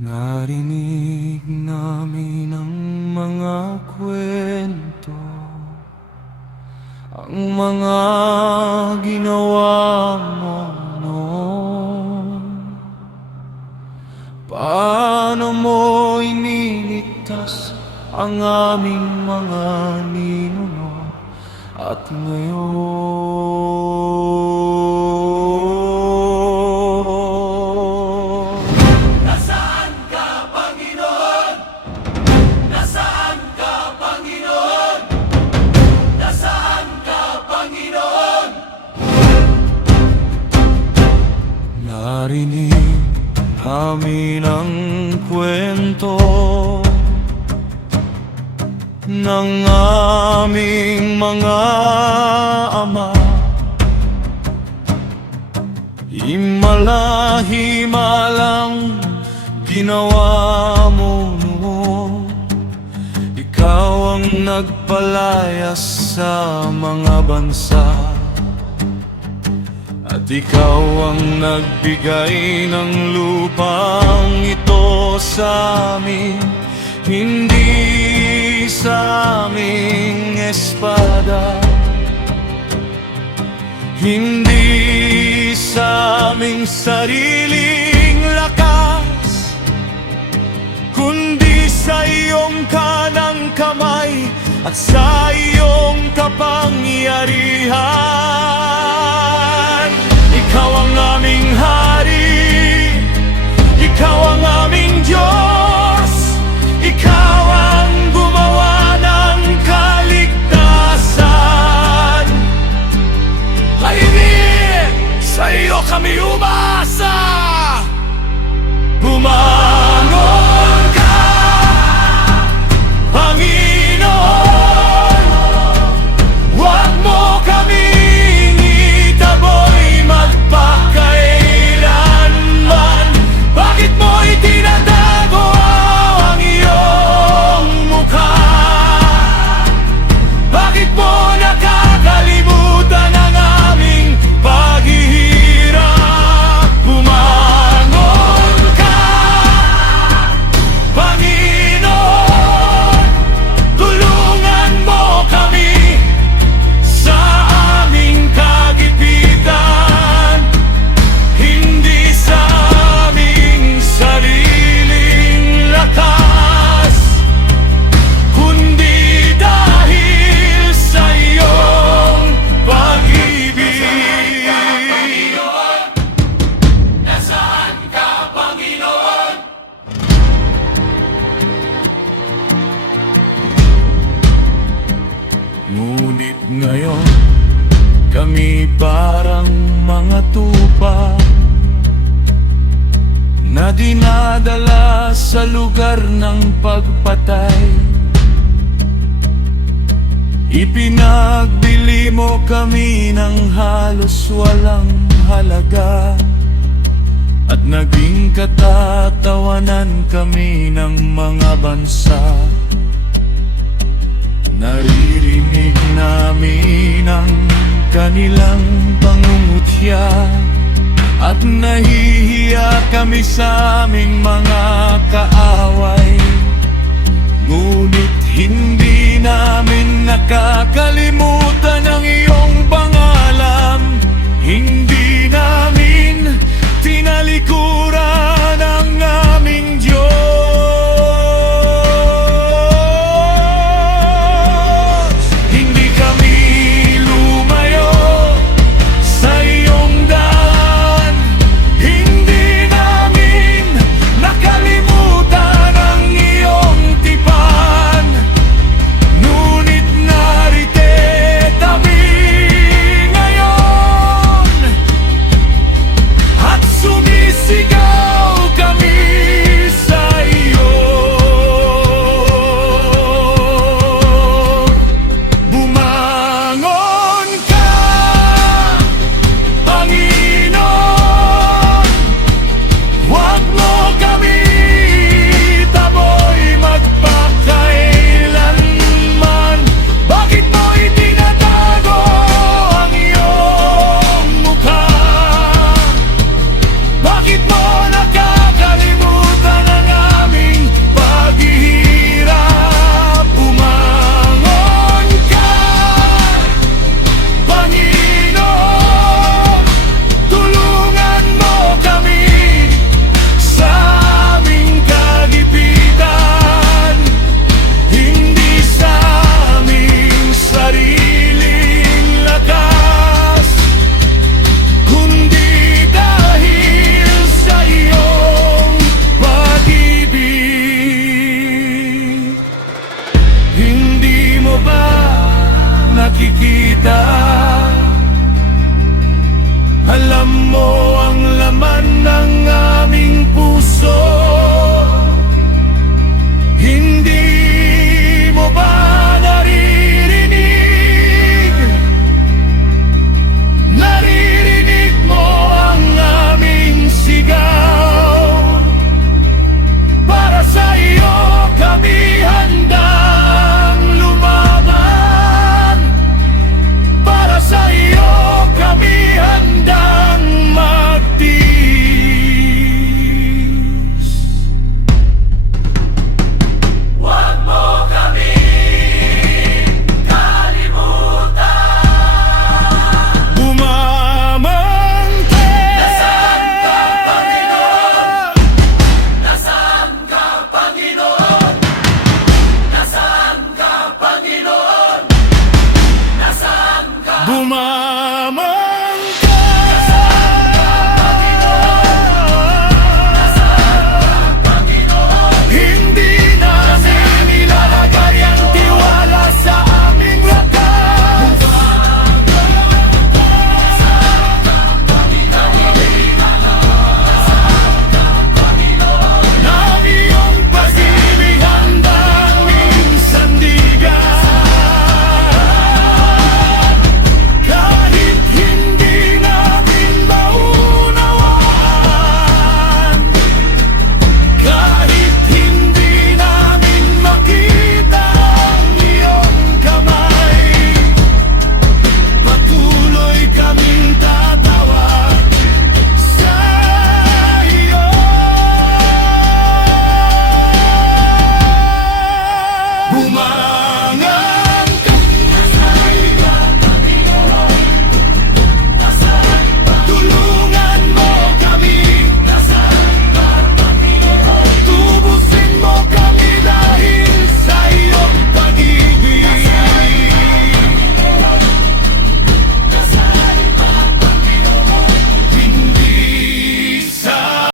Narinig namin ang mga kwento, ang mga ginawa mo noon. Paano mo iniligtas ang aming mga ninuno at ngayon? Nasaan ka, Panginoon? Nasaan ka, Panginoon? Nasaan ka, Panginoon? Narinig namin ang kwento ng aming mga ama. Himala-himalang ginawa mo noon. Ikaw ang nagpalayas sa mga bansa, at ikaw ang nagbigay ng lupang ito sa amin. Hindi sa aming espada, hindi sa aming sariling lakas, kundi sa iyong kanang kamay at sa iyong kapangyarihan. Ikaw ang aming hari, ikaw ang aming Diyos, ikaw ang gumawa ng kaligtasan. Kaibig, sa iyo kami umasa. Bumangon ka, Panginoon. Huwag mo kaming itaboy magpakailanman. Bakit mo itinatago ang iyong mukha? Bakit mo nakakalimutan ang aming paghihirap? Bumangon ka, Panginoon. Tulungan mo kami sa aming kagipitan, hindi sa aming sariling lakas, kundi dahil sa iyong pag-ibig. Nasaan ka, Panginoon? Ngunit ngayon, kami parang mga tupa na dinadala sa lugar ng pagpatay. Ipinagbili mo kami ng halos walang halaga, at naging katatawanan kami ng mga bansa. Naririnig namin ang kanilang pangungutya, at nahihiya kami sa aming mga kaaway. Ngunit hindi namin nakakalimutan ang iyong pangalan. Hindi namin tinalikuran ang aming Diyos. Hindi kami lumayo sa iyong daan. Hindi namin nakalimutan ang iyong tipan. Ngunit narito kami ngayon at sumisigaw.